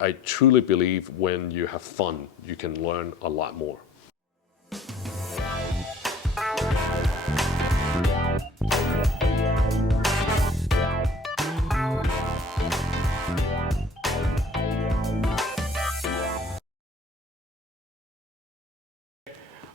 I truly believe when you have fun, you can learn a lot more.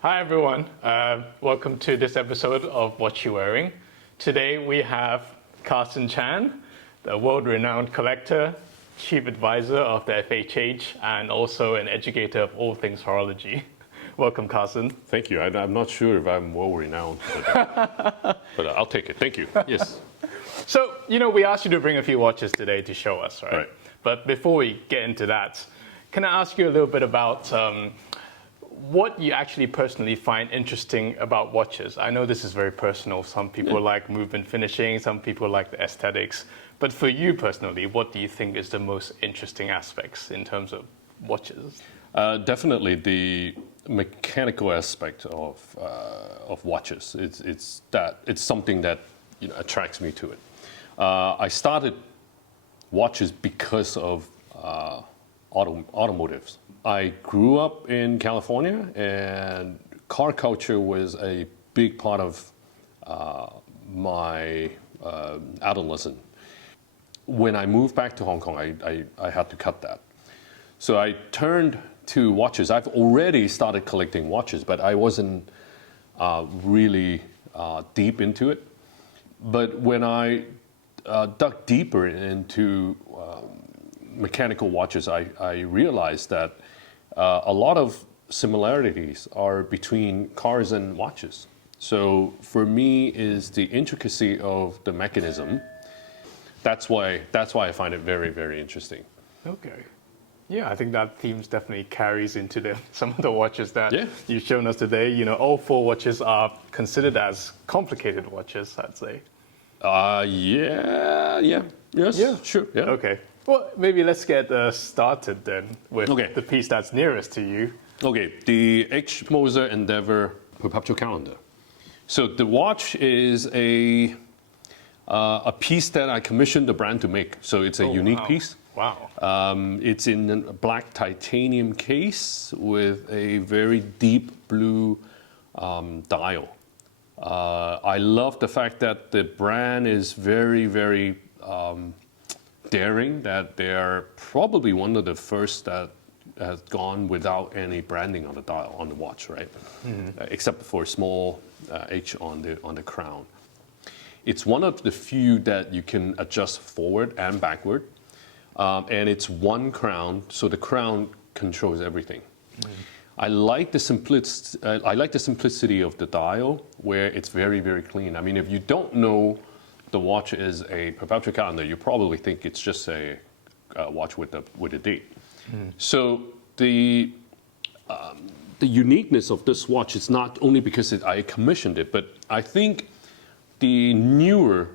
Hi everyone, welcome to this episode of What You Wearing. Today we have Carson Chan, the world-renowned collector, chief advisor of the FHH, and also an educator of all things horology. Welcome, Carson. Thank you. I'm not sure if I'm well-renowned, but I'll take it. Thank you. Yes. So, we asked you to bring a few watches today to show us, right? But before we get into that, can I ask you a little bit about what you actually personally find interesting about watches? I know this is very personal. Some people like movement finishing, some people like the aesthetics. But for you personally, what do you think is the most interesting aspects in terms of watches? Definitely the mechanical aspect of watches. It's something that attracts me to it. I started watches because of automotives. I grew up in California, and car culture was a big part of my adolescence. When I moved back to Hong Kong, I had to cut that. So I turned to watches. I've already started collecting watches, but I wasn't really deep into it. But when I dug deeper into mechanical watches, I realized that a lot of similarities are between cars and watches. So for me is the intricacy of the mechanism. That's why I find it very, very interesting. Okay. Yeah, I think that theme definitely carries into some of the watches that you've shown us today. All four watches are considered as complicated watches, I'd say. Sure. Yeah. Okay. Well, maybe let's get started then with the piece that's nearest to you. Okay, the Moser Endeavor perpetual calendar. So the watch is a piece that I commissioned the brand to make. So it's a unique piece. Wow. It's in a black titanium case with a very deep blue dial. I love the fact that the brand is very, very daring, that they're probably one of the first that has gone without any branding on the dial, on the watch, right? Except for a small H on the crown. It's one of the few that you can adjust forward and backward. And it's one crown, so the crown controls everything. I like the simplicity of the dial, where it's very, very clean. I mean, if you don't know the watch is a perpetual calendar, you probably think it's just a watch with a date. So the uniqueness of this watch is not only because I commissioned it, but I think the newer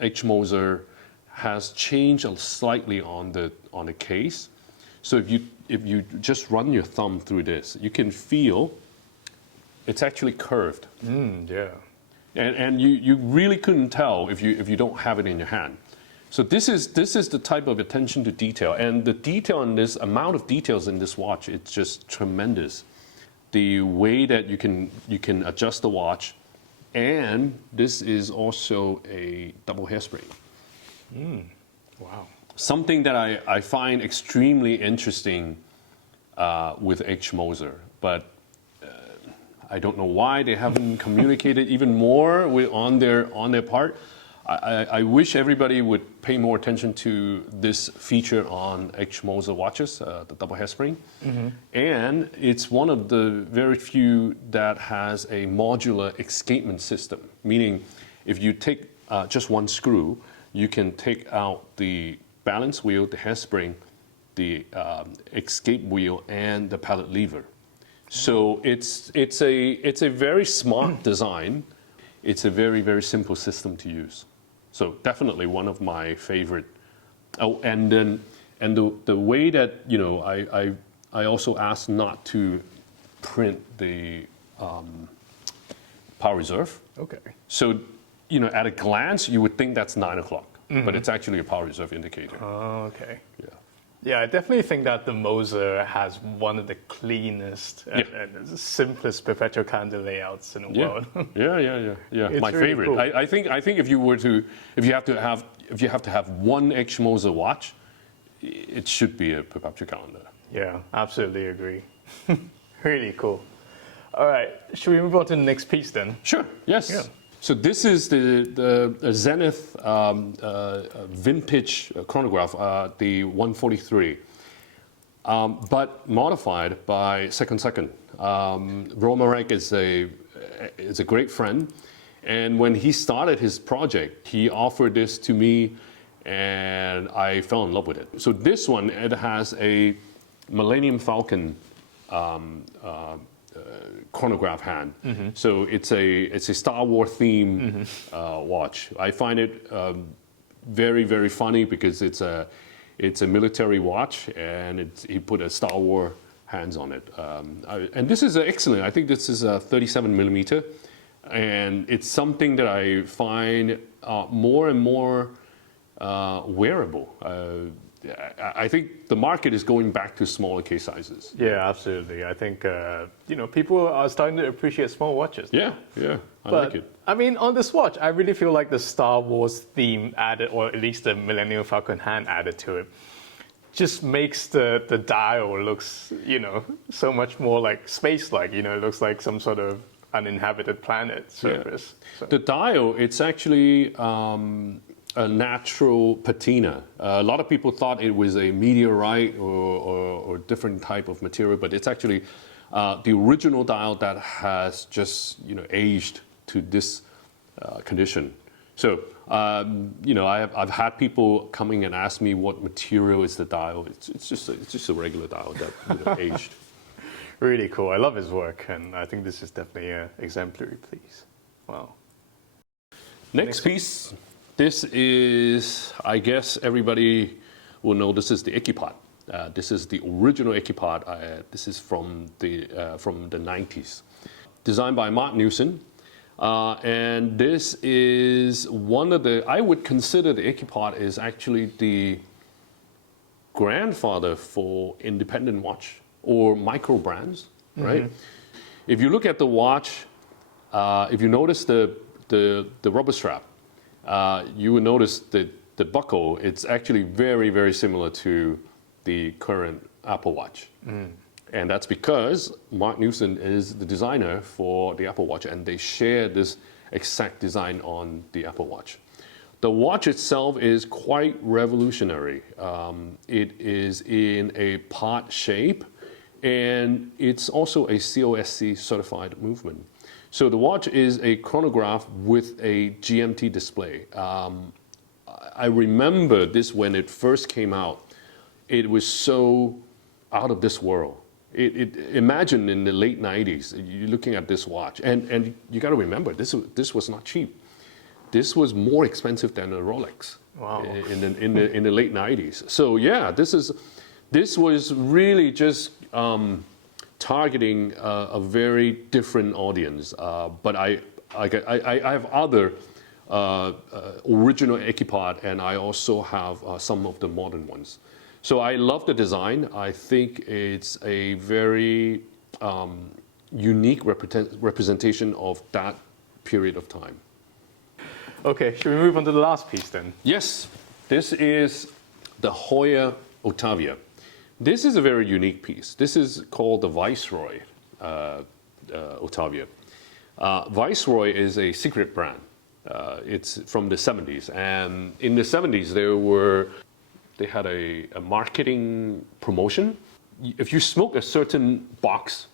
H. Moser has changed slightly on the case. So if you just run your thumb through this, you can feel it's actually curved. Yeah. And you really couldn't tell if you don't have it in your hand. So this is the type of attention to detail, and the detail in this amount of details in this watch, it's just tremendous. The way that you can adjust the watch, and this is also a double hairspring. Wow. Something that I find extremely interesting with H. Moser, but I don't know why they haven't communicated even more on their part. I wish everybody would pay more attention to this feature on H. Moser watches, the double hairspring. And it's one of the very few that has a modular escapement system, meaning if you take just one screw, you can take out the balance wheel, the hairspring, the escape wheel, and the pallet lever. So it's a very smart design. It's a very, very simple system to use. So definitely one of my favorite. Oh, and the way that I also asked not to print the power reserve. Okay. So at a glance you would think that's 9 o'clock, but it's actually a power reserve indicator. Oh, okay. Yeah. Yeah, I definitely think that the Moser has one of the cleanest and simplest perpetual calendar layouts in the world. Yeah. It's My really favorite. cool. I think if you have to have one H Moser watch, it should be a perpetual calendar. Yeah, absolutely agree. Really cool. All right, should we move on to the next piece then? Sure. Yes. Yeah. So this is the Zenith vintage chronograph, the 143, but modified by Second. Romarek is a great friend, and when he started his project, he offered this to me, and I fell in love with it. So this one, it has a Millennium Falcon chronograph hand. So it's a Star Wars theme watch. I find it very funny because it's a military watch, and he put a Star Wars hands on it. And this is excellent. I think this is a 37 millimeter, and it's something that I find more and more wearable. I think the market is going back to smaller case sizes. Yeah, absolutely. I think people are starting to appreciate small watches. Yeah, I like it. I mean, on this watch, I really feel like the Star Wars theme added, or at least the Millennium Falcon hand added to it, just makes the dial looks, so much more like space-like. It looks like some sort of uninhabited planet surface. Yeah. So. The dial, it's actually a natural patina. A lot of people thought it was a meteorite or different type of material, but it's actually the original dial that has just aged to this condition. So I've had people coming and ask me what material is the dial. It's just a regular dial that aged. Really cool. I love his work, and I think this is definitely an exemplary piece. Wow. Next piece. This is, I guess everybody will know, this is the Ecopod. This is the original Ecopod. This is from the 90s. Designed by Mark Newson. And this is one of I would consider the Ecopod is actually the grandfather for independent watch or micro brands, right? If you look at the watch, if you notice the rubber strap, you will notice that the buckle, it's actually very similar to the current Apple Watch. And that's because Mark Newson is the designer for the Apple Watch, and they share this exact design on the Apple Watch. The watch itself is quite revolutionary. It is in a pod shape, and it's also a COSC certified movement. So the watch is a chronograph with a GMT display. I remember this when it first came out. It was so out of this world. Imagine in the late 90s, you're looking at this watch, and you got to remember, this was not cheap. This was more expensive than a Rolex. Wow. in the late 90s. So yeah, this was really just targeting a very different audience. But I have other original Ecopod, and I also have some of the modern ones. So I love the design. I think it's a very unique representation of that period of time. Okay, should we move on to the last piece then? Yes, this is the Hoya Otavia. This is a very unique piece. This is called the Viceroy Otavia. Viceroy is a secret brand. It's from the 70s, and in the 70s they had a marketing promotion. If you smoke a certain box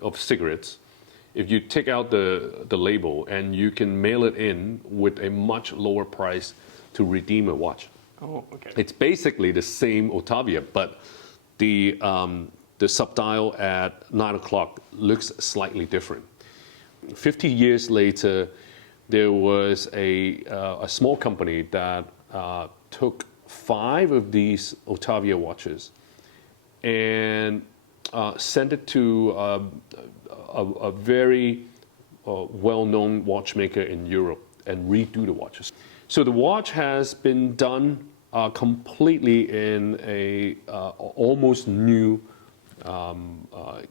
of cigarettes, if you take out the label, and you can mail it in with a much lower price to redeem a watch. Oh, okay. It's basically the same Otavia, but the subdial at 9 o'clock looks slightly different. 50 years later, there was a small company that took 5 of these Otavia watches and sent it to a very well-known watchmaker in Europe and redo the watches. So the watch has been done completely in a almost new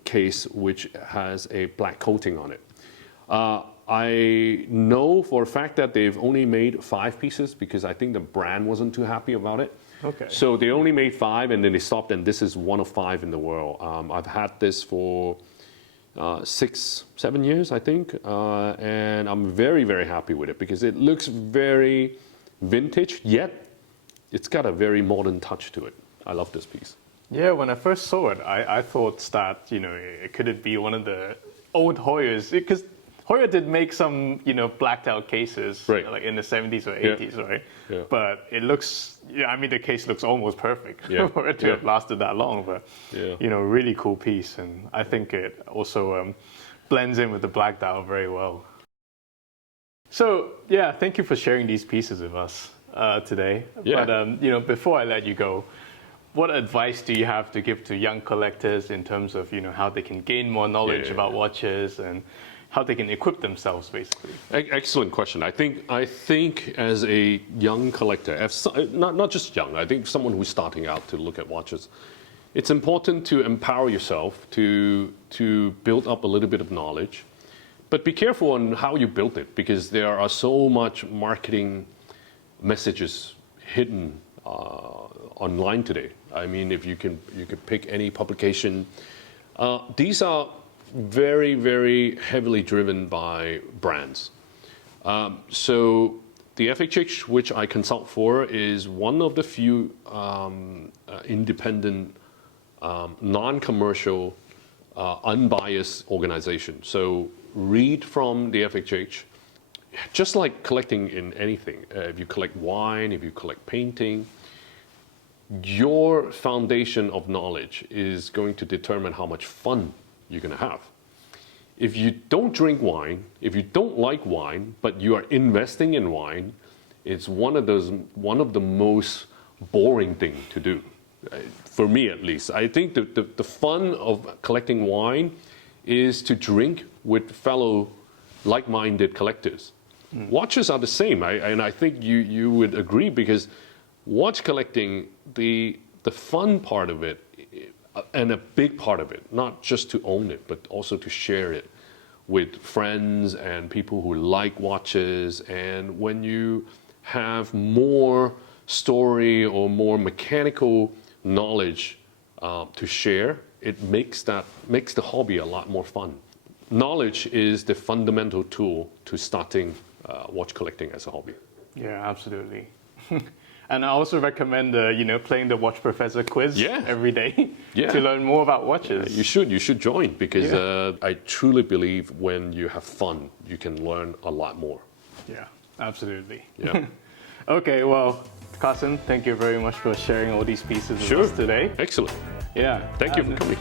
case which has a black coating on it. I know for a fact that they've only made 5 pieces because I think the brand wasn't too happy about it. Okay. So they only made 5 and then they stopped, and this is one of 5 in the world. I've had this for 6-7 years, I think, and I'm very, very happy with it because it looks very vintage, yet it's got a very modern touch to it. I love this piece. Yeah, when I first saw it, I thought that, could it be one of the old Hoyers? Because Hoyer did make some, blacked out cases, right, like in the 70s or 80s, yeah, right? Yeah. But it looks, the case looks almost perfect yeah, for it to have lasted that long. But, really cool piece. And I think it also blends in with the blacked out very well. So, yeah, thank you for sharing these pieces with us today. Yeah. But, before I let you go, what advice do you have to give to young collectors in terms of, how they can gain more knowledge about watches and how they can equip themselves, basically? Excellent question. I think as a young collector, not just young, I think someone who's starting out to look at watches, it's important to empower yourself to build up a little bit of knowledge, but be careful on how you build it because there are so much marketing messages hidden online today. I mean, if you could pick any publication, these are very, very heavily driven by brands. So the FHH, which I consult for, is one of the few independent, non-commercial, unbiased organizations. So read from the FHH, just like collecting in anything. If you collect wine, if you collect painting, your foundation of knowledge is going to determine how much fun you're going to have. If you don't drink wine, if you don't like wine, but you are investing in wine, it's one of the most boring things to do, for me at least. I think the fun of collecting wine is to drink with fellow like-minded collectors. Watches are the same, and I think you would agree because watch collecting, the fun part of it, and a big part of it, not just to own it, but also to share it with friends and people who like watches. And when you have more story or more mechanical knowledge to share, it makes the hobby a lot more fun. Knowledge is the fundamental tool to starting watch collecting as a hobby. Yeah, absolutely. And I also recommend, playing the Watch Professor quiz every day to learn more about watches. You should join because I truly believe when you have fun, you can learn a lot more. Yeah, absolutely. Yeah. Okay, well, Carson, thank you very much for sharing all these pieces with us today. Excellent. Yeah. Thank you for coming.